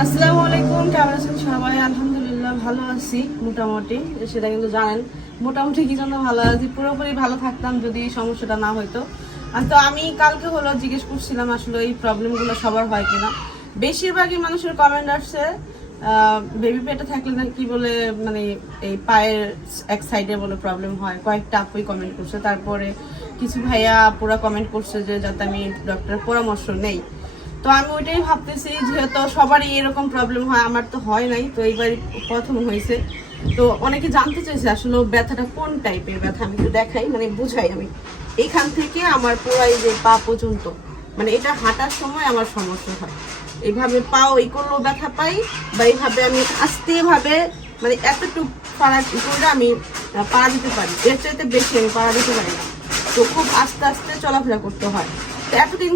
আসসালামু আলাইকুম, কেমন আছেন সবাই? আলহামদুলিল্লাহ ভালো আছি, মোটামুটি সেটা কিন্তু জানেন, মোটামুটি কি জন্য ভালো আছি? পুরোপুরি ভালো থাকতাম যদি সমস্যাটা না আর তো আমি কালকে হলো জিজ্ঞেস করছিলাম আসলে এই প্রবলেমগুলো সবার হয় কিনা। বেশিরভাগই মানুষের কমেন্ট আসছে বেবি পেটে থাকলে না কি বলে মানে এই পায়ের এক সাইডে বলে প্রবলেম হয়। কয়েকটা আপুই কমেন্ট করছে, তারপরে কিছু ভাইয়া পুরো কমেন্ট করছে যে, যাতে আমি ডক্টরের পরামর্শ নেই। তো আমি ওইটাই ভাবতেছি যেহেতু সবারই এরকম প্রবলেম হয়, আমার তো হয় নাই, তো এইবার প্রথম হয়েছে। তো অনেকে জানতে চাইছে আসলে ব্যথাটা কোন টাইপের ব্যথা, আমি একটু দেখাই মানে বুঝাই আমি। এইখান থেকে আমার পুরো যে পা পর্যন্ত মানে এটা হাঁটার সময় আমার সমস্যা হয়। এইভাবে পাও এই করলেও ব্যথা পাই বা এইভাবে আমি আস্তে ভাবে মানে এতটুকু পাড়া করে আমি পাড়া দিতে পারি। এর চাইতে বেশি আমি পাড়া দিতে পারি না। তো খুব আস্তে আস্তে চলাফেরা করতে হয়। তো এতদিন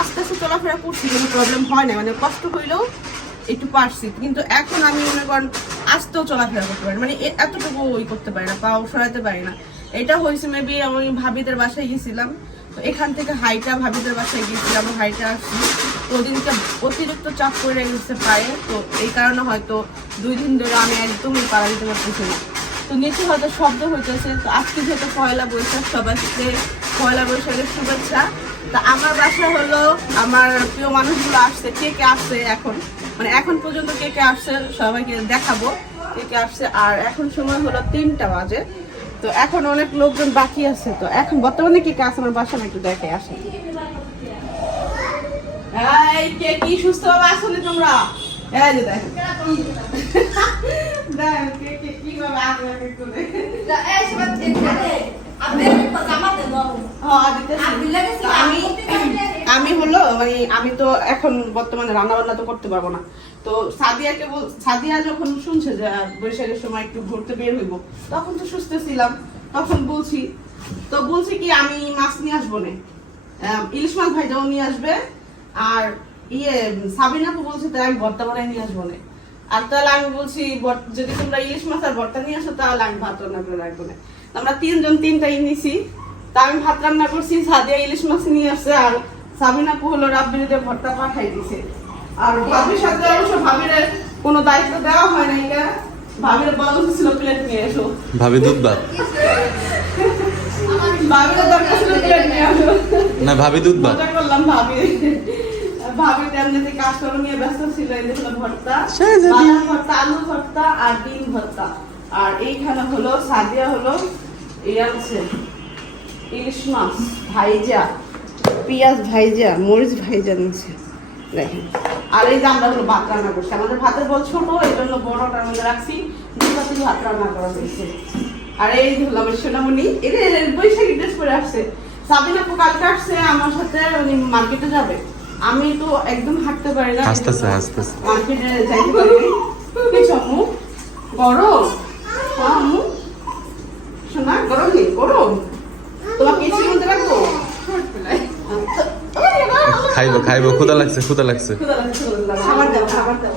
আস্তে আস্তে চলাফেরা করছি, কোনো প্রবলেম হয় না মানে কষ্ট হইলেও একটু পারছি। কিন্তু এখন আমি মনে করেন আস্তেও চলাফেরা করতে পারি মানে এতটুকু ওই করতে পারি না, পাও সরাতে পারি না। এটা হয়েছে মেবি আমি ভাবিদের বাসায় গিয়েছিলাম। তো এখান থেকে হাইটা ভাবিদের বাসায় গিয়েছিলাম, হাইটা আসছি। তো ওদিনকে অতিরিক্ত চাপ করে গেছে পায়ে। তো এই কারণে হয়তো দুই দিন ধরে আমি একদমই পাড়া দিতে পারতেছি না। তো নিচে হয়তো শব্দ হইতেছে। তো আজকে যেহেতু পয়লা বৈশাখ, সবাইকে পয়লা বৈশাখের শুভেচ্ছা। তা আমার বাসা হলো আমার প্রিয় মানুষগুলো আসছে কে কে আসছে এখন? মানে এখন পর্যন্ত কে কে আসছে সবাইকে দেখাবো কে কে আসছে। আর এখন সময় হলো তিনটা বাজে তো এখন অনেক লোকজন বাকি আছে তো এখন বর্তমানে কে কে আছে আমার বাসা একটু দেখে আসে। এই কে কি সুস্থ ভাবে আসলে তোমরা? এই যে দেখ। দেখ কে কে কীভাবে আসবে একটু দেখ। দিতেছি। তো আমি মানে আমি তো এখন বর্তমানে রান্না বান্না তো করতে পারব না। তো সাদিয়াকে সাদিয়া যখন শুনছে যে বৈশাখের সময় একটু ঘুরতে বের হইব, তখন তো সুস্থ ছিলাম। তখন বলছি, তো বলছি কি, আমি মাছ নিয়ে আসব না। ইলিশ মাছ ভাইটাও নিয়ে আসবে, আর ইয়ে সাবিনাকে বলছি তাই আমি ভর্তা বানাই নিয়ে আসব না। আর তাহলে আমি বলছি যদি তোমরা ইলিশ মাছ আর ভর্তা নিয়ে আসো, তাহলে আমি ভাত রান্না করে রাখব না। আমরা তিনজন তিনটাই নিছি। তা আমি ভাত রান্না করছি, সাদিয়া ইলিশ মাছ নিয়ে আসছে, আর সাবিনা হলো রাব্বিরিতে ভর্তা পাঠাই দিছে। আর ভাবির সাথে অবশ্য ভাবির কোনো দায়িত্ব দেওয়া হয় নাই। ভাবির বলা উচিত ছিল প্লেট নিয়ে এসো। ভাবি দুধ ভাত ভাবির দরকার ছিল প্লেট নিয়ে আসো না ভাবি দুধ ভাত করলাম ভাবি। ভাবি তেমনিতে কাজকর্ম নিয়ে ব্যস্ত ছিল এই ভর্তা। বাদাম ভর্তা আলু ভর্তা আর ডিম ভর্তা। আর এইখানে হলো সাদিয়া হলো আছে ইলিশ মাছ ভাইজা। পেঁয়াজ ভাইজা মরিচ ভাইজা নিচ্ছে দেখেন। আর এই যে আমরা ভাত রান্না করছি আমাদের ভাতের বল ছোট এই জন্য বড়টার মধ্যে রাখছি। দুই পাতে ভাত রান্না করা হয়েছে। আর এই আমার সোনামণি এটা বৈশাখী ড্রেস পরে আসছে। সাবিনা আপু কালকে আসছে আমার সাথে উনি মার্কেটে যাবে। আমি তো একদম হাঁটতে পারি না হাসতেছে, হাসতেছে। মার্কেটে যাইতে পারি কি চমু গরম। হ্যাঁ শোনা গরম নেই গরম তোমাকে এসির মধ্যে রাখব খাইবো খাইবো। ক্ষুদা লাগছে ক্ষুদা লাগছে। খাবার দাও খাবার দাও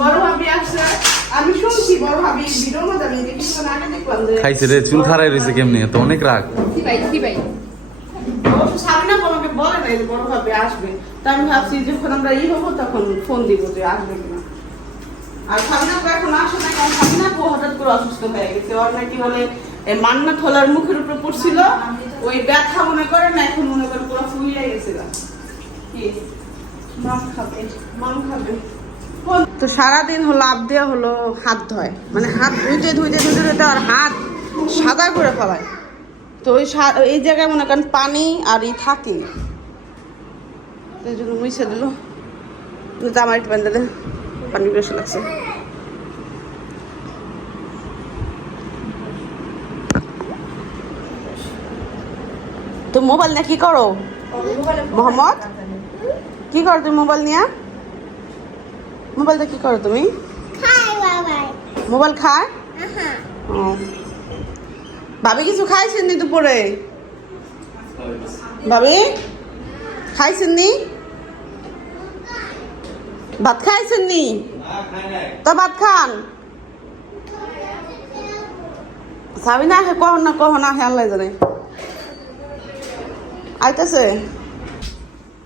বড় ভাবি আসছে। আমি শুনছি বড় ভাবি ভিডিওর মধ্যে আমি যে কিছুক্ষণ দেখলাম খাইছে রে চুল খারাই রয়েছে কেমনি? তো অনেক রাগ। অবশ্য সাবিনা আমাকে বলে নাই বড় ভাবে আসবে। তা আমি ভাবছি যখন আমরা ই হব তখন ফোন দিব যে আসবে কিনা। আর এখন আসে না কারণ হঠাৎ করে অসুস্থ হয়ে গেছে। ওর নাকি বলে মান্না থলার মুখের উপর পড়ছিল। ওই ব্যথা মনে করে না এখন মনে করে পুরো ফুলিয়ে গেছে তো সারাদিন হলো লাভ দেওয়া হলো হাত ধয়। মানে হাত ধুইতে ধুইতে ধুইতে ধুইতে আর হাত সাদা করে ফেলায়। তো ওই এই জায়গায় মনে করেন পানি আর ই থাকে। এই জন্য মুছে দিল। তো আমার একটু বেঁধে পানি বেশি লাগছে। তো মোবাইল নিয়ে কি করো? মোহাম্মদ? কি করো তুমি মোবাইল নিয়ে? মোবাইলটা কি করো তুমি? মোবাইল খায়? ভাবি কিছু খাইছেন নি দুপুরে? ভাবি? খাইছেন নি? ভাত খাইছেন নি? তো ভাত খান। সাবিনা আহে কখন না কখন আহে আল্লাহ জানে। আইতাছে?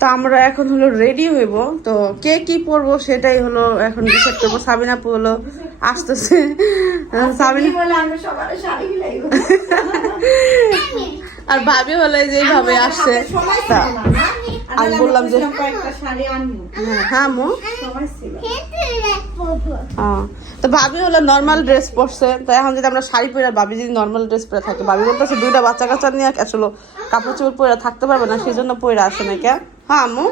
তো আমরা এখন হলো রেডি হইব। তো কে কি পরবো সেটাই হলো এখন ডিসাইড করব। সাবিনা পড়ল আসতেছে। সাবিনা আর ভাবি হলো যেভাবে এইভাবে আসছে? আমি বললাম যে হ্যাঁ, মো তো ভাবি হলো নর্মাল ড্রেস পরছে। তো এখন যদি আমরা শাড়ি পরে ভাবি যদি নর্মাল ড্রেস পরে থাকে ভাবি বলতেছে দুইটা বাচ্চা কাচ্চা নিয়ে আসলো কাপড় চোপড় পরে থাকতে পারবে না সেই জন্য পরে আসে না কে হ্যাঁ আম্মু?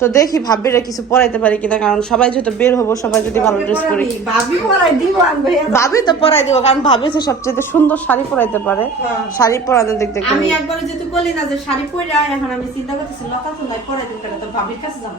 তো দেখি ভাবিরা কিছু পরাইতে পারি কিনা কারণ সবাই যেহেতু বের হব সবাই যদি ভালো ড্রেস পরি। ভাবি পরাই দিব আনব তো পরাই দিব কারণ ভাবি যে সবচেয়ে সুন্দর শাড়ি পরাইতে পারে। শাড়ি পরানো দেখতে আমি একবার যেহেতু বলি না যে শাড়ি পরে এখন আমি চিন্তা করতেছি লতা তো নাই পরাই দিন তো ভাবির কাছে যাব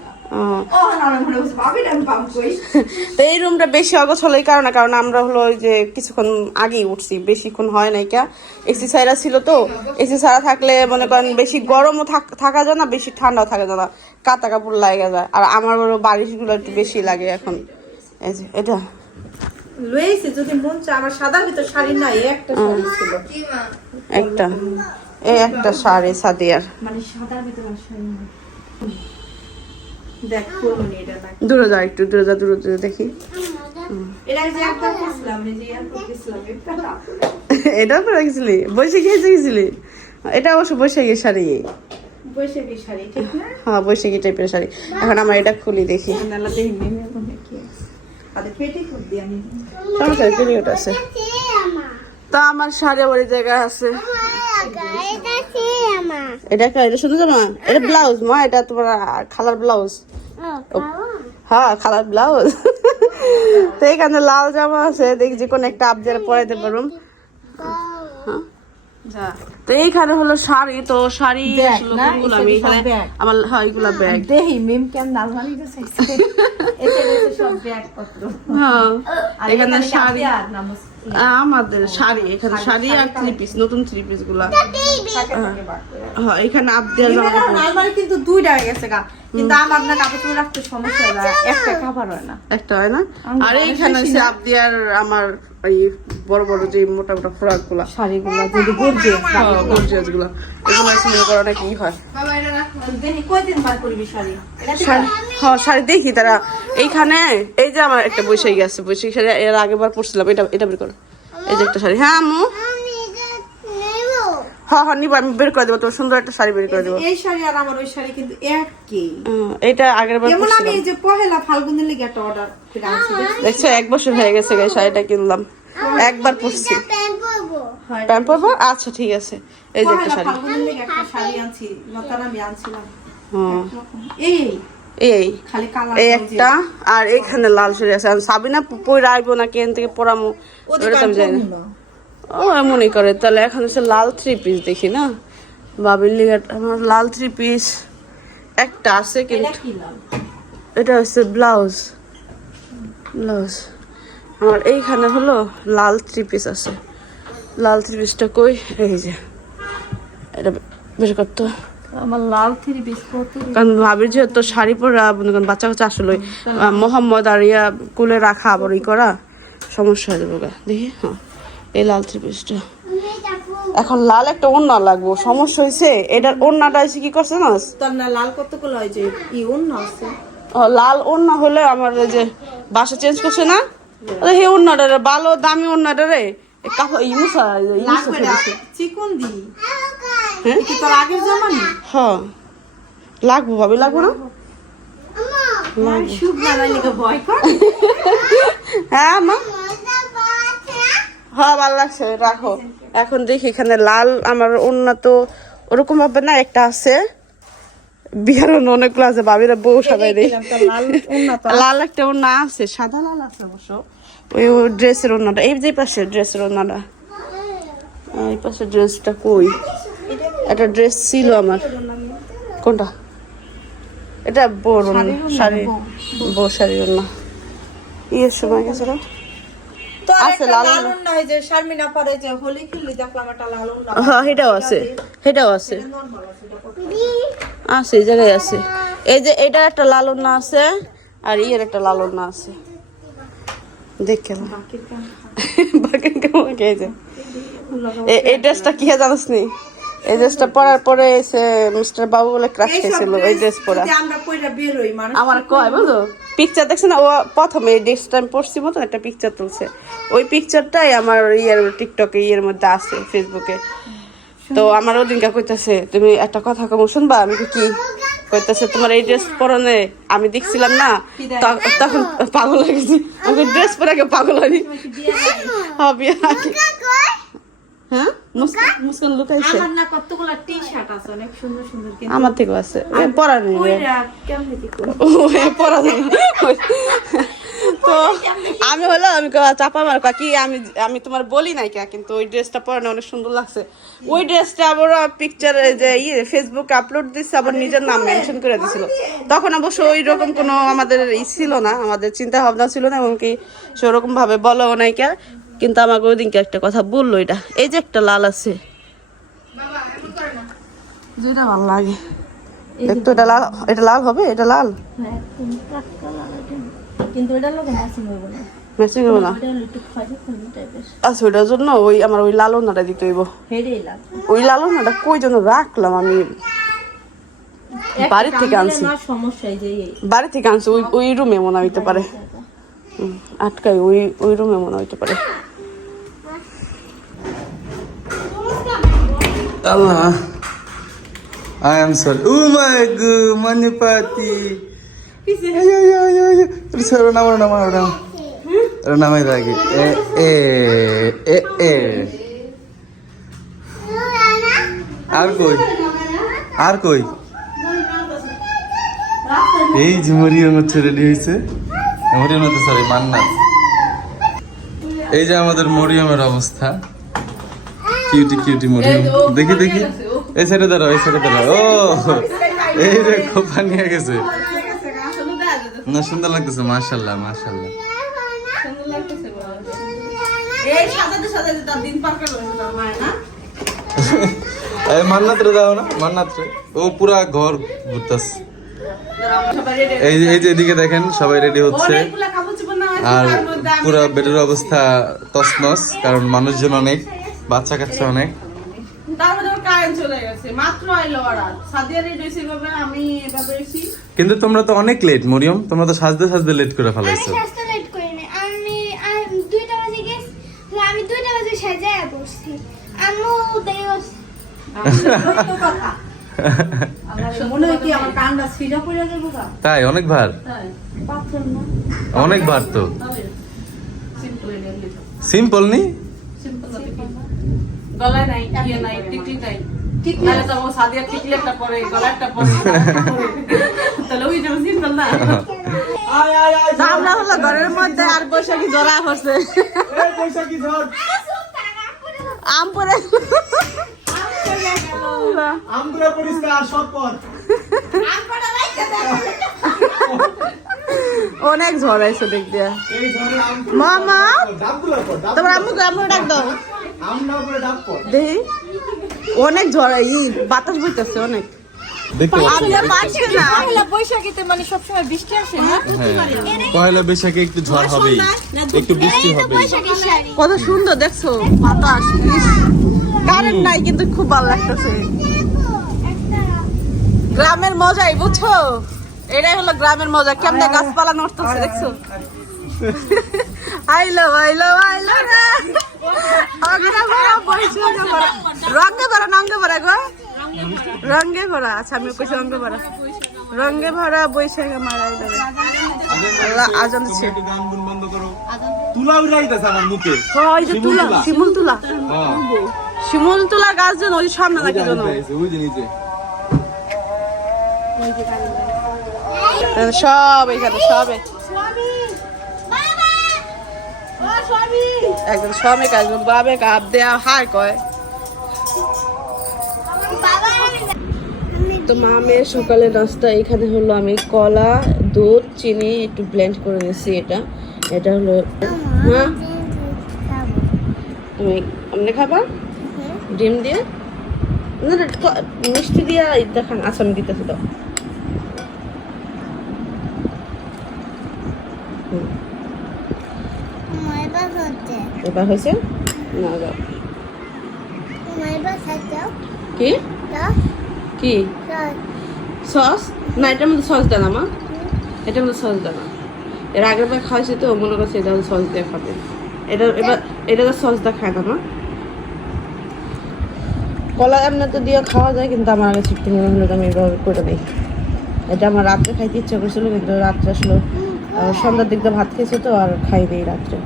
তো এই রুমটা বেশি অগোছল এই কারণে কারণ আমরা হলো ওই যে কিছুক্ষণ আগেই উঠছি বেশিক্ষণ হয় নাই কা? এসি ছাড়া ছিল তো এসি ছাড়া থাকলে মনে করেন বেশি গরমও থাক- থাকা যায় না বেশি ঠান্ডাও থাকা যায় না কাতা কাপড় লাগে যায়। আর আমার বড় বারিশগুলো একটু বেশি লাগে এখন। এই যে এটা। লইছি যদি মন চায় আমার সাদার ভিতর শাড়ি নাই একটা শাড়ি ছিল। একটা। এই একটা শাড়ি সাদিয়ার। মানে সাদার ভিতর আর শাড়ি নাই দেখ করুন এটা দেখ দূরে যা একটু দূরে যা দূরে দূরে দেখি। এটা তো রাখছিলি বসে গিয়েছে গেছিলি? এটা অবশ্য বসে গিয়ে শাড়ি। বৈশাখী শাড়ি ঠিক হ্যাঁ বৈশাখী টাইপের শাড়ি। এখন আমরা এটা খুলি দেখি। আছে। তা আমার শাড়ি ওই জায়গায় আছে। এটা এটা শুধু জামা? এটা ব্লাউজ মা এটা তোমার খালার ব্লাউজ। হ্যাঁ খালার ব্লাউজ তো এখানে লাল জামা আছে দেখছি কোন একটা আবজারে পরাইতে পারুম হ্যাঁ। তো এইখানে হলো শাড়ি তো শাড়ি আমি এখানে। আমার হ্যাঁ এগুলা ব্যাগ মিম কেন আলমারি হ্যাঁ। আর এখানে শাড়ি। আমাদের শাড়ি এখানে শাড়ি আর থ্রি পিস নতুন থ্রি পিসগুলা। হ্যাঁ এখানে আলমারি কিন্তু দুইটা হয়ে গেছে গা। কিন্তু আমার না কাপড় চোপড় রাখতে সমস্যা হয় না। একটা কাপড় হয় না। একটা হয় না? আর এইখানে বেশি আবদিয়ার আমার এই বড় বড় যে মোটা মোটা ফ্রকগুলা শাড়িগুলো যদি গর্জে গর্জিয়াসগুলা এগুলো আছে মনে করো নাকি হয়। দেখি কয়দিন বার করবি শাড়ি? হ্যাঁ দেখি তারা। এইখানে এই যে আমার একটা বৈশাখী আছে বৈশাখী শাড়ি এর আগেবার পরছিলাম। এটা এটা বের করো। এই যে একটা শাড়ি। হ্যাঁ আম্মু? হ্যাঁ হ্যাঁ নিবো আমি বের করে দেবো তোমার সুন্দর একটা শাড়ি বের করে দেবো। এই শাড়ি আর আমার ওই শাড়ি কিন্তু একই। হুম, এইটা আগের বার যেমন আমি এই যে পহেলা ফাল্গুনের লেগে একটা অর্ডার করে আনছি দেখছ এক বছর হয়ে গেছে গাই শাড়িটা কিনলাম। একবার পরছি। হয়। প্যান্ট পরবো? আচ্ছা ঠিক আছে। এই যে একটা শাড়ি। ফাল্গুনের লেগে একটা শাড়ি আনছি লতার আমি আনছিলাম। হ্যাঁ এই এই। খালি কালার এই একটা আর এখানে লাল শাড়ি আছে। আর সাবিনা পরে আইবো না কেন থেকে পরামো ওটা তো আমি জানি না? ও এমনই করে। তাহলে এখন হচ্ছে লাল থ্রি পিস দেখি না? বাবির লিগাট আমার লাল থ্রি পিস একটা আছে এটা কিন্তু এটা হচ্ছে ব্লাউজ। ব্লাউজ। আমার এইখানে হলো লাল থ্রি পিস আছে। লাল থ্রি পিসটা কই? এই যে। এটা বের করতো। আমার লাল থ্রি পিস কারণ ভাবির যেহেতু শাড়ি পরা মনে করেন বাচ্চা কাচ্চা আসলে মোহাম্মদ আর ইয়া কুলে রাখা আবার ই করা সমস্যা হয়ে যাবে দেখি হ্যাঁ। এই লাল থ্রি পিসটা এখন লাল একটা ওড়না লাগবো সমস্যা হয়েছে এটার ওড়নাটা এসে কি করছে না লাল কতগুলো হয় যে ই অন্য আছে। ও, লাল ওড়না হলে আমার ওই যে বাসা চেঞ্জ করছে না? আরে হে ওড়নাটা রে ভালো দামি ওড়নাটা রে। কাপড় ইমুসা লাগবে দি। হ্যাঁ? কি তোর আগের জমানি? হ্যাঁ। লাগবো ভাবি লাগবো না? হ্যাঁ মা। হ্যাঁ ভালো লাগছে রাখো। এখন দেখি এখানে লাল আমার অন্য তো ওরকম ভাবে না একটা আছে। বিহার অন্য অনেকগুলো আছে ভাবিরা বউ সাজাই দেয়। লাল একটা ওর না আছে সাদা লাল আছে অবশ্য। ওই ড্রেসের ওড়নাটা এই যে পাশে ড্রেসের ওড়নাটা আহ, এই পাশে ড্রেসটা কই? একটা ড্রেস ছিল আমার। কোনটা? এটা বড় শাড়ি বউ। শাড়ি ওড়না ইয়ের সময় গেছিল। আছে, যে শারমিনা পরে যে হোলি খেললি দেখলাম একটা লাল অন্য হ্যাঁ আছে এটাও আছে। আছে এই জায়গায় আছে। এই যে এটা একটা লালন না আছে আর ইয়ের একটা লালন না আছে। দেখে নাও। বাকি কেমন কে যে এই ড্রেসটা কি হয় জানিস নি? এই ড্রেসটা পরার পরে এসে মিস্টার বাবু বলে ক্রাশ খাইছিল এই ড্রেস পরা। আমরা পইরা বের হই মানুষ আমার কয় বুঝো? পিকচার দেখছে না? ও প্রথমে এই ড্রেসটা আমি পড়ছি মতো একটা পিকচার তুলছে। ওই পিকচারটাই আমার ইয়ের টিকটকে ইয়ের মধ্যে আছে ফেসবুকে তো আমার ওদিনকা কইতাছে তুমি একটা কথা কম শুনবা? আমি কি কইতাছে তোমার এই ড্রেস পরনে আমি দেখছিলাম না তখন পাগল হয়ে গেছি। আমি ড্রেস পরে আগে পাগল হয়নি। হ্যাঁ, আগে। হ্যাঁ? মুস্কান? মুস্কান লুকাইছে। আমার না কতগুলো টি শার্ট আছে অনেক সুন্দর সুন্দর কিন্তু। আমার থেকেও আছে। এ, পরার নেই। কেমনে কি করব? পরা যাবে তো আমি হলো আমি চাপা মার কাকি আমি আমি তোমার বলি নাই কে? কিন্তু ওই ড্রেসটা পরানো অনেক সুন্দর লাগছে। ওই ড্রেসটা আবার পিকচার যে ইয়ে ফেসবুকে আপলোড দিচ্ছে আবার নিজের নাম মেনশন করে দিছিল। তখন অবশ্য ওই রকম কোনো আমাদের ই ছিল না আমাদের চিন্তা ভাবনা ছিল না এমনকি সেরকম ভাবে বলো নাই কে? কিন্তু আমাকে ওই দিনকে একটা কথা বলল এটা। এই যে একটা লাল আছে। যেটা ভালো লাগে। দেখতো এটা লাল এটা লাল হবে? এটা লাল? কিন্তু এটা লোক ম্যাচিং হইব না। ম্যাচিং হবে না? এটা হলো একটু খয়েরি খয়েরি টাইপের আচ্ছা জন্য ওই আমার ওই লালনাটা দিতে হইব। ওই কই জন্য রাখলাম আমি। বাড়ির থেকে আনছি। না সমস্যা এই যে এই বাড়ি থেকে আনছি ওই ওই রুমে মনে হইতে পারে। আটকাই ওই ওই রুমে মনে হইতে পারে। Allah. I am sorry oh my god মানে পাতি আয় আয় আয় আয় আরে সরো না মারো না মারো না আরে নামাই দাগে এ এ এ এ। আর কই? আর কই? এই যে মরিয়ম হচ্ছে রেডি হয়েছে। মরিয়ম হতে সরি মান্নাত। এই যে আমাদের মরিয়মের অবস্থা। কিউটি কিউটি মরিয়ম দেখি দেখি। এই সাইডে দাঁড়াও এই সাইডে দাঁড়াও। ও এই রে খোপা নিয়ে গেছে। না সুন্দর লাগতেছে মাশাল্লাহ মাশাল্লাহ মান্নাত রে দাও না? মান্নাত রে ও পুরা ঘর ঘুরতাছে। এই এই যে এদিকে দেখেন সবাই রেডি হচ্ছে। আর পুরো বেডের অবস্থা তছনছ কারণ মানুষজন অনেক। বাচ্চা কাচ্চা অনেক। কিন্তু তোমরা তো অনেক লেট মরিয়ম। তোমরা তো সাজতে সাজতে লেট করে ফেলাইছো। মনে হয় তাই অনেক ভার। অনেক ভার তো। সিম্পল নি? সিম্পল গলায় নাই ইয়ে নাই টিকলি নাই। পরে পরে। আমরা হলো ঘরের মধ্যে আর বৈশাখী জড়া হচ্ছে আম পরে আমগুলো পরিষ্কার সব পর অনেক ঝড় আইছে দেখ দিয়া। মামা তোমার আম্মু আম্মু ডাক দাও। দেখি। অনেক ঝড় ই বাতাস বইতেছে অনেক। পয়লা বৈশাখীতে মানে সবসময় বৃষ্টি আসে না? হ্যাঁ পয়লা বৈশাখে একটু ঝড় হবেই। একটু বৃষ্টি শাড়ি। কত সুন্দর দেখছ? বাতাস কারেন্ট নাই কিন্তু খুব ভালো লাগতেছে। গ্রামের মজাই বুঝছ? এটাই হলো গ্রামের মজা কেমনে গাছপালা নড়তেছে দেখছ? আইলো আইলো আইলো রে অগরা ভরা রঙে ভরা নঙ্গে ভরা গো। রঙে ভরা আচ্ছা আমি কইছি রঙে ভরা। রঙে ভরা বৈশাখে মারা আইলো আল্লাহ আজান দিচ্ছে একটু গান গুন বন্ধ করো। তুলা উড়াইতেছে আমার মুখে। ওই যে তুলা শিমুল তুলা। হ্যাঁ। শিমুল তুলা গাছ যেন ওই সামনে নাকি যেন। ওই যে নিচে। সব এখানে সবে স্বামী বাবা একজন শ্রমিক একজন বাবে কাপ দেয়া হাই কয়। তো মামের সকালে নাস্তা এখানে হলো আমি কলা দুধ চিনি একটু ব্লেন্ড করে দিয়েছি এটা। এটা হলো হ্যাঁ তুমি আপনি খাবা? ডিম দিয়ে? না মিষ্টি দিয়ে দেখান আচ্ছা আমি দিতেছি তো মায়ের বাস হচ্ছে এবার হয়েছে? না যাও কি? কি? সস? না, এটার মধ্যে সস দেন আমা এটার মধ্যে সস দেন এর আগের বার খাওয়াইছি তো, মনে করছে এটা সস দিয়ে খাবে। এটা, এবার, এটা তো সস দিয়ে খায় না মা। কলা এমনিতে দিয়ে খাওয়া যায়, কিন্তু আমার আগে চিকটি মনে হলো আমি এভাবে করে দিই এটা আমার রাত্রে খাইতে ইচ্ছা করছিল, কিন্তু রাত্রে আসলে সন্ধ্যার দিক দিয়ে ভাত খেয়েছে তো, আর খাই দিই রাত্রে।